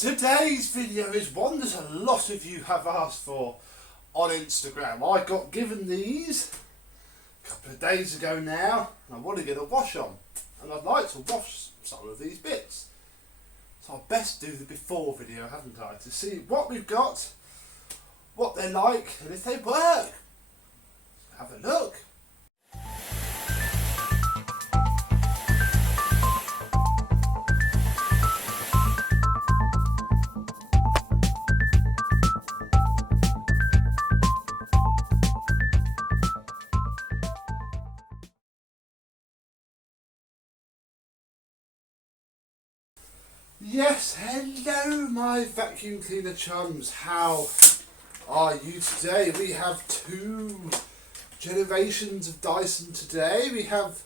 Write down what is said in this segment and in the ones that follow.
Today's video is one that a lot of you have asked for on Instagram. I got given these a couple of days ago now, and I want to get a wash on, and I'd like to wash some of these bits. So I best do the before video, haven't I, to see what we've got, what they're like, and if they work. Have a look. Yes, hello my vacuum cleaner chums, how are you today? We have two generations of Dyson today. We have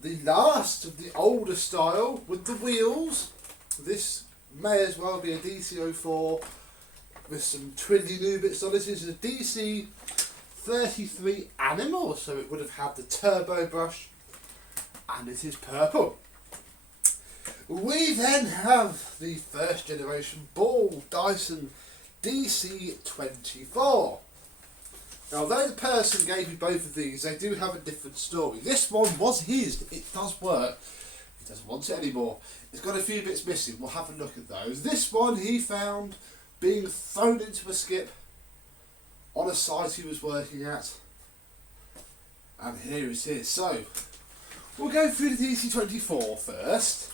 the last of the older style with the wheels. This may as well be a DC04 with some twiddly new bits on it. This is a DC33 Animal, so it would have had the turbo brush, and it is purple. We then have the first generation ball Dyson DC24. Now, though the person gave me both of these, they do have a different story. This one was his, it does work, he doesn't want it anymore. It's got a few bits missing, we'll have a look at those. This one he found being thrown into a skip on a site he was working at, and here it is. So, we'll go through the DC24 first.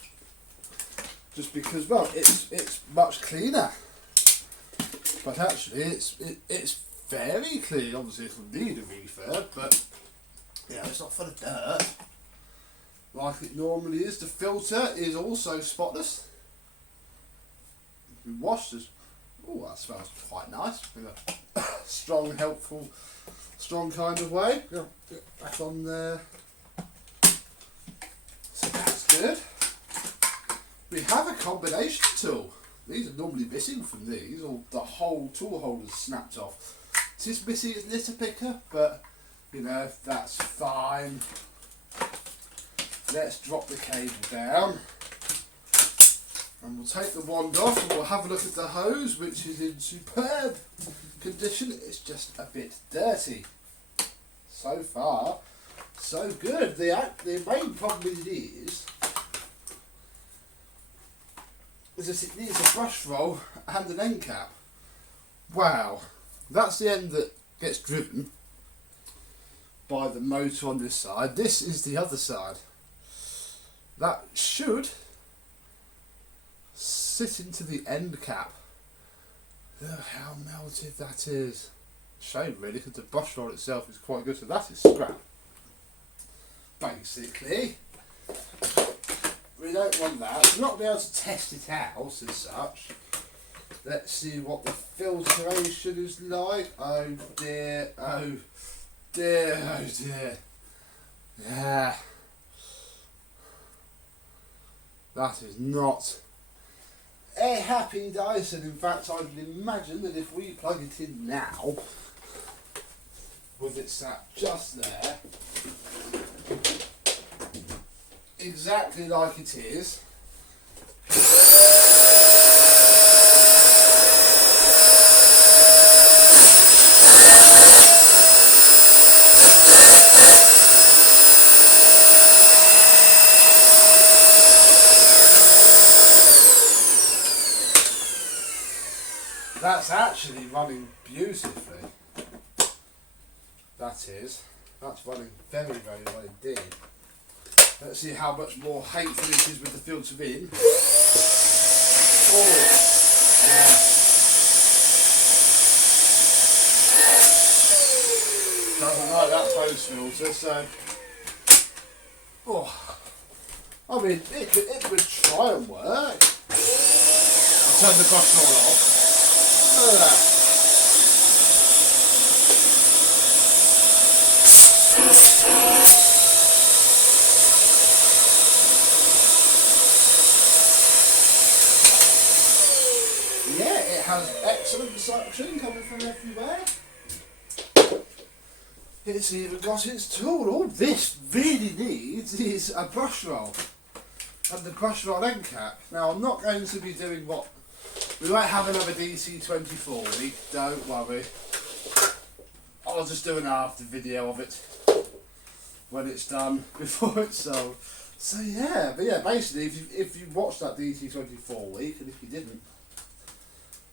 Just because, well, it's much cleaner, but actually it's very clean. Obviously, it'll need a refurb, but you know, it's not full of dirt like it normally is. The filter is also spotless. We washed this. Oh, that smells quite nice. In a strong, helpful, strong kind of way. Get back on there. So that's good. We have a combination tool. These are normally missing from these, or the whole tool holder is snapped off. It is missing its litter picker, but you know, that's fine. Let's drop the cable down, and we'll take the wand off, and we'll have a look at the hose, which is in superb condition. It's just a bit dirty. So far, so good. The main problem with it is that it needs a brush roll and an end cap. Wow, that's the end that gets driven by the motor on this side. This is the other side. That should sit into the end cap. Look how melted that is. Shame really, because the brush roll itself is quite good. So that is scrap, basically. We don't want that. We're not going to be able to test it out as such. Let's see what the filtration is like. Oh dear, oh dear, oh dear. Yeah. That is not a happy Dyson. In fact, I can imagine that if we plug it in now, with it sat just there, exactly like it is. That's actually running beautifully. That is. That's running very, very well indeed. Let's see how much more hateful it is with the filter in. Oh, yeah. Doesn't like that hose filter, so. Oh, I mean, it would try and work. I'll turn the brush roll off. Look at that. Yeah, it has excellent suction coming from everywhere. It's even got its tool. All this really needs is a brush roll and the brush roll end cap. Now, I'm not going to be doing what We won't have another DC24 week, don't worry. I'll just do an after video of it when it's done, before it's sold. So yeah, but yeah, basically if you watched that DC24 week, and if you didn't,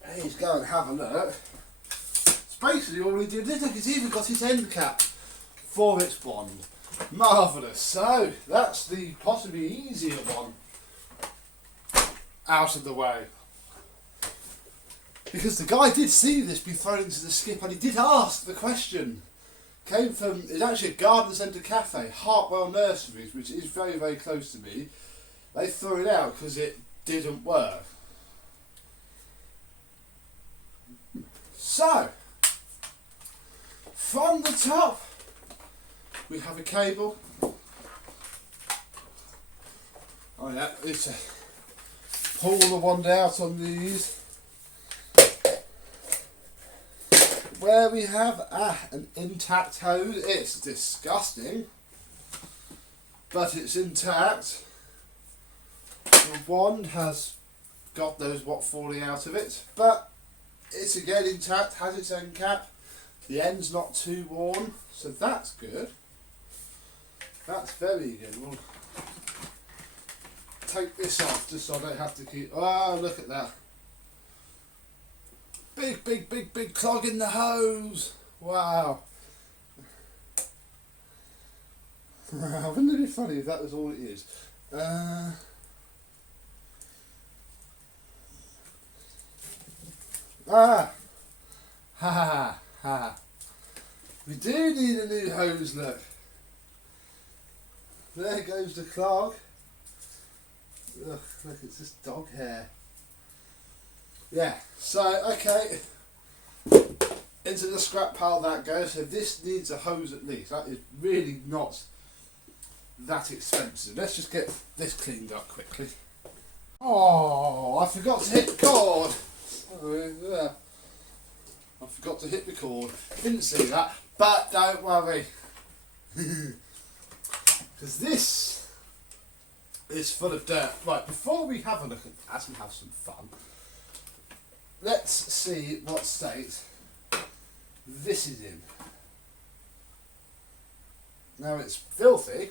please go and have a look. It's basically all we did. Look, it's even got its end cap for its wand. Marvellous. So that's the possibly easier one out of the way. Because the guy did see this be thrown into the skip, and he did ask the question. Came from, it's actually a garden centre cafe, Hartwell Nurseries, which is very, very close to me. They threw it out because it didn't work. So, from the top, we have a cable. Oh yeah, it's a pull the wand out on these. Where we have an intact hose. It's disgusting, but it's intact. The wand has got those falling out of it, but it's again intact, has its end cap. The end's not too worn, so that's good. That's very good. We'll take this off just so I don't have to keep. Oh, look at that. Big, big, big, big clog in the hose. Wow. Wouldn't it be funny if that was all it is? Ha ha ha. We do need a new hose, look. There goes the clog. Ugh, look, it's just dog hair. Yeah, so, okay, into the scrap pile that goes. So this needs a hose at least. That is really not that expensive. Let's just get this cleaned up quickly. Oh, I forgot to hit record. Oh, yeah. I forgot to hit record. Didn't see that, but don't worry. Because this is full of dirt. Right, before we have a look at that and have some fun, let's see what state this is in. Now it's filthy,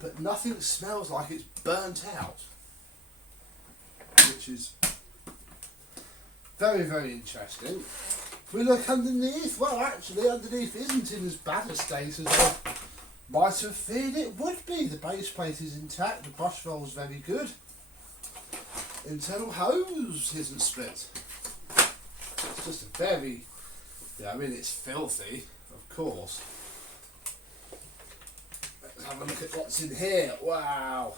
but nothing smells like it's burnt out, which is very, very interesting. If we look underneath, well actually underneath isn't in as bad a state as I might have feared it would be. The base plate is intact, the brush roll is very good. Internal hose isn't split. It's just a very, yeah, I mean it's filthy, of course. Let's have a look at what's in here. Wow.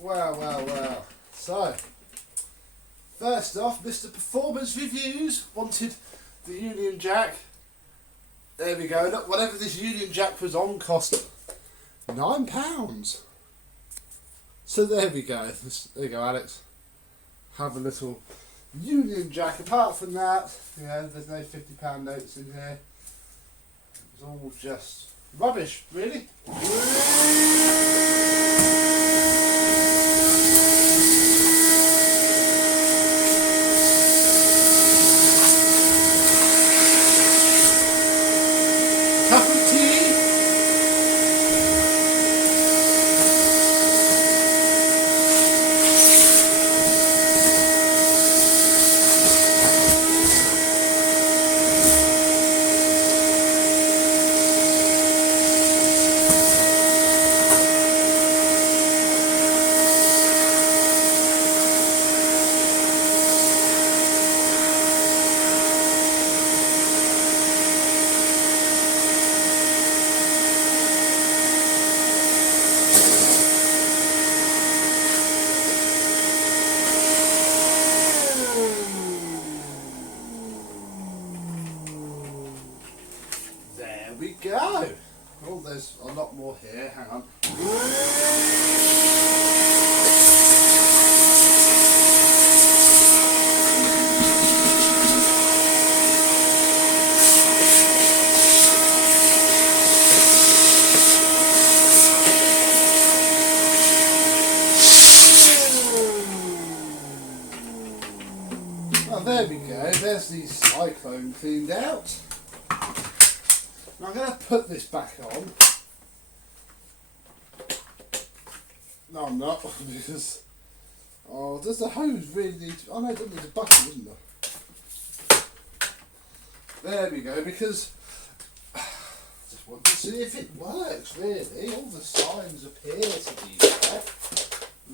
Wow, wow, wow. So, first off, Mr. Performance Reviews wanted the Union Jack. There we go. Look, whatever this Union Jack was on cost £9. So there we go. There you go, Alex. Have a little Union Jack. Apart from that, yeah, there's no £50 notes in here. It's all just rubbish, really. Cup of tea. there we go, there's the cyclone cleaned out. Now I'm going to put this back on. No, I'm not, because... Oh, does the hose really need to... Oh no, it doesn't need a bucket, doesn't there? There we go, because... I just want to see if it works, really. All the signs appear to be there.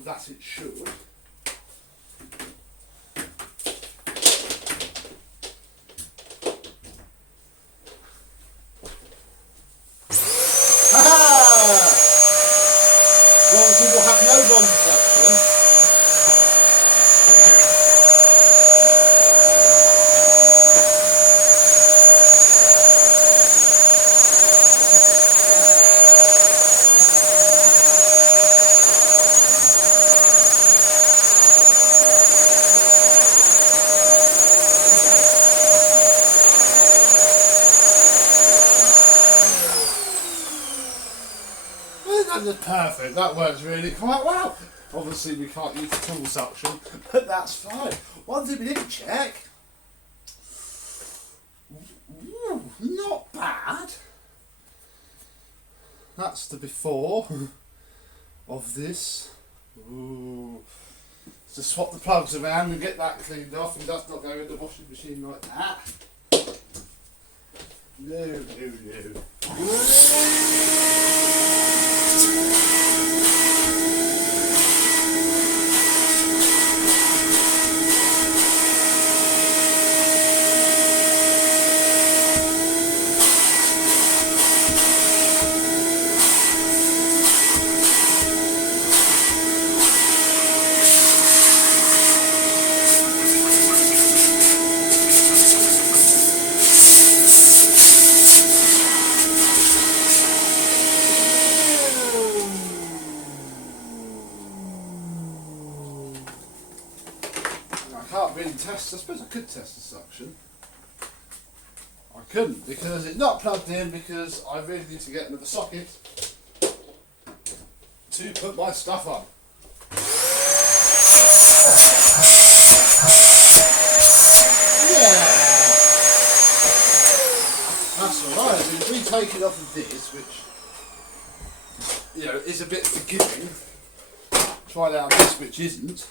That it should. Obviously we'll have no run protection. That's perfect, that works really quite well. Obviously we can't use the tool suction, but that's fine. One thing we didn't check. Ooh, not bad. That's the before of this. Ooh. To swap the plugs around and get that cleaned off, and that's not going in the washing machine like that. No, no, no. I can't really test, I suppose I could test the suction. I couldn't because it's not plugged in, because I really need to get another socket to put my stuff on. Yeah, that's alright. If we take it off of this, which, you know, is a bit forgiving, try it out on this, which isn't.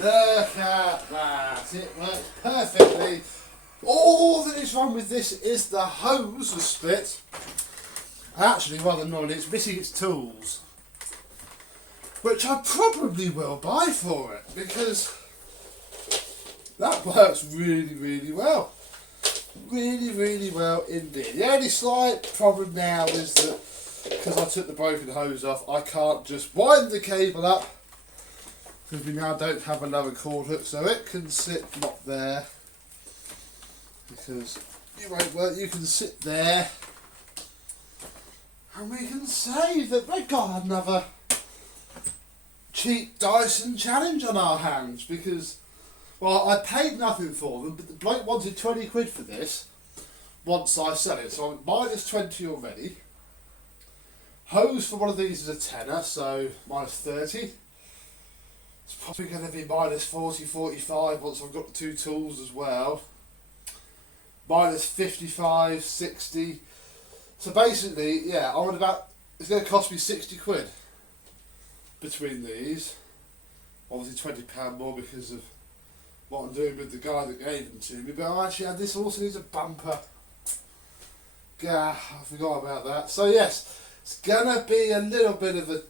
Look at that, it works perfectly. All that is wrong with this is the hose was split. Actually, rather annoying, it's missing its tools, which I probably will buy for it, because that works really, really well. Really, really well indeed. The only slight problem now is that, because I took the broken hose off, I can't just wind the cable up, because we now don't have another cord hook, so it can sit not there, because you won't work. You can sit there, and we can say that we've got another cheap Dyson challenge on our hands, because, well, I paid nothing for them, but the bloke wanted 20 quid for this once I sell it, so I'm minus 20 already. Hose for one of these is a tenner, so minus 30. It's probably going to be minus 40, 45 once I've got the two tools as well. Minus 55, 60. So basically, yeah, I'm about, it's going to cost me 60 quid between these. Obviously £20 more because of what I'm doing with the guy that gave them to me. But I actually had, this also needs a bumper. Gah, I forgot about that. So yes, it's going to be a little bit of a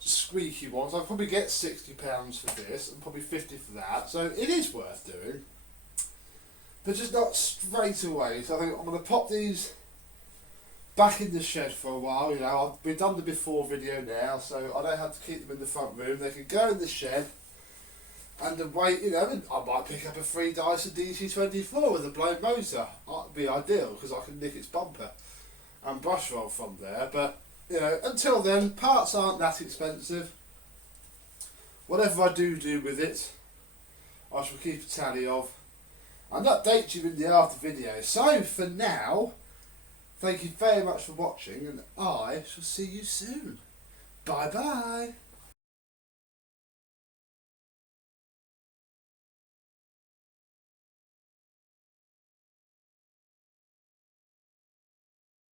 squeaky one, so I'll probably get £60 for this and probably 50 for that, so it is worth doing, but just not straight away. So I think I'm going to pop these back in the shed for a while. You know, we've done the before video now, so I don't have to keep them in the front room. They can go in the shed and wait, you know, and I might pick up a free Dyson DC24 with a blown motor. That'd be ideal, because I can nick its bumper and brush roll from there. But You know, until then, parts aren't that expensive. Whatever I do with it, I shall keep a tally of and update you in the after video. So for now, thank you very much for watching, and I shall see you soon. Bye bye.